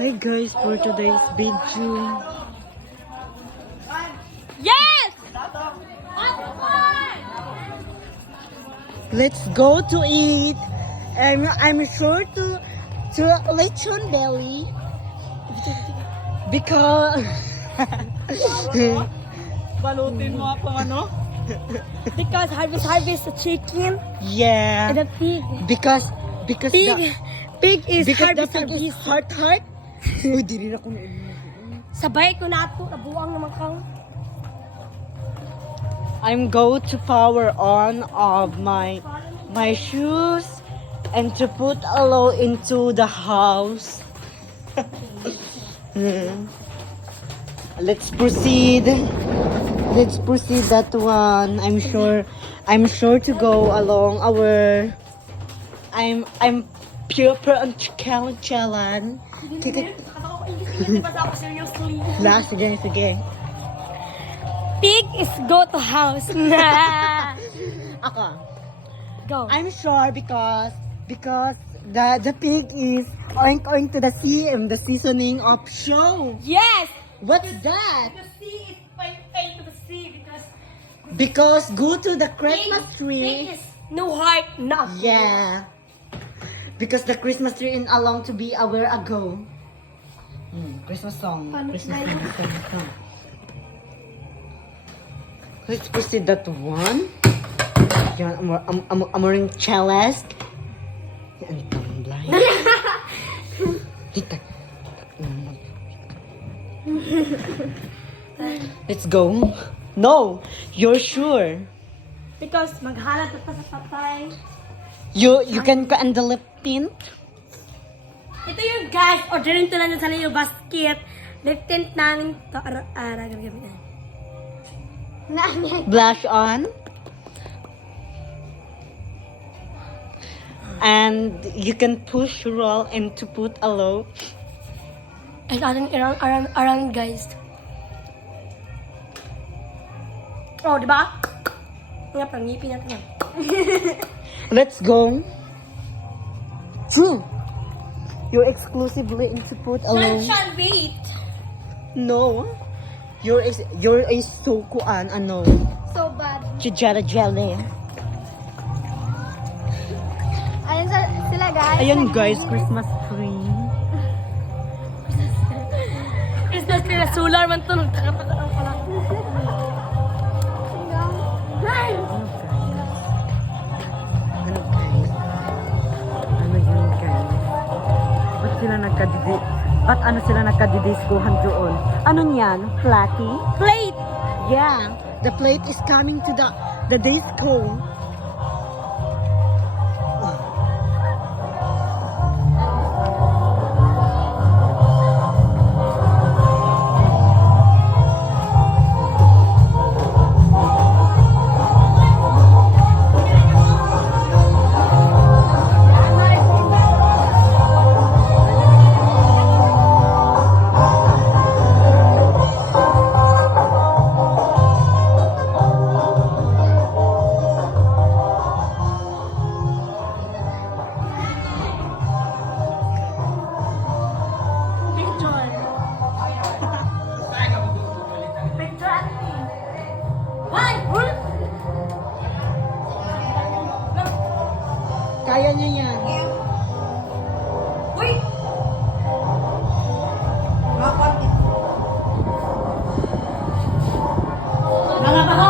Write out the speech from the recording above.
Hi guys, for today's video. Yes! Let's go to eat. I'm sure to lechon belly because Balutin mo ako ano? Because harvest the chicken yeah, and the pig. because Pig is because the harvest pig is harvest. heart. Uy, dili na ko na. Sabay ko na ito, nabuang naman kang. I'm going to power on of my shoes and to put Alo into the house. Let's proceed. Let's proceed that one. I'm sure to go along our. I'm pure on jalan. La, sige. Pig is go to house. Ako. Go. I'm sure because the pig is oink to the sea and the seasoning of show. Yes! What's that? The sea is fine to the sea Because go to the Christmas pig tree. is no heart, no. Yeah. Because the Christmas tree in along to be a year ago. Christmas song. Christmas song. Let's proceed that one. Yan, I'm wearing chalice. Yan, tumbling. Kita. Let's go. No, you're sure. Because maghalat ito sa patay. You can go and the lip tint. Ito yung guys, orderin to lang sa yung basket. Lip tint namin to gagamit na. Blush on. And you can push roll and to put a low. And around guys. Oh, diba? Nga pang ngipin natin yan. Let's go. True. You're exclusively into put a low. Sunshine wait. No. You're a so kuan ano. So bad. Chijara jelly. Ayun sila guys. Ayan guys, Christmas tree. Christmas tree na solar man to. Nagtaka-taka pala. Ba't ano sila nagkadidiskuhan doon? Ano niyan? Flaky? Plate. Yeah. The plate is coming to the disco. Kaya niya yan. Uy! Nalabaho!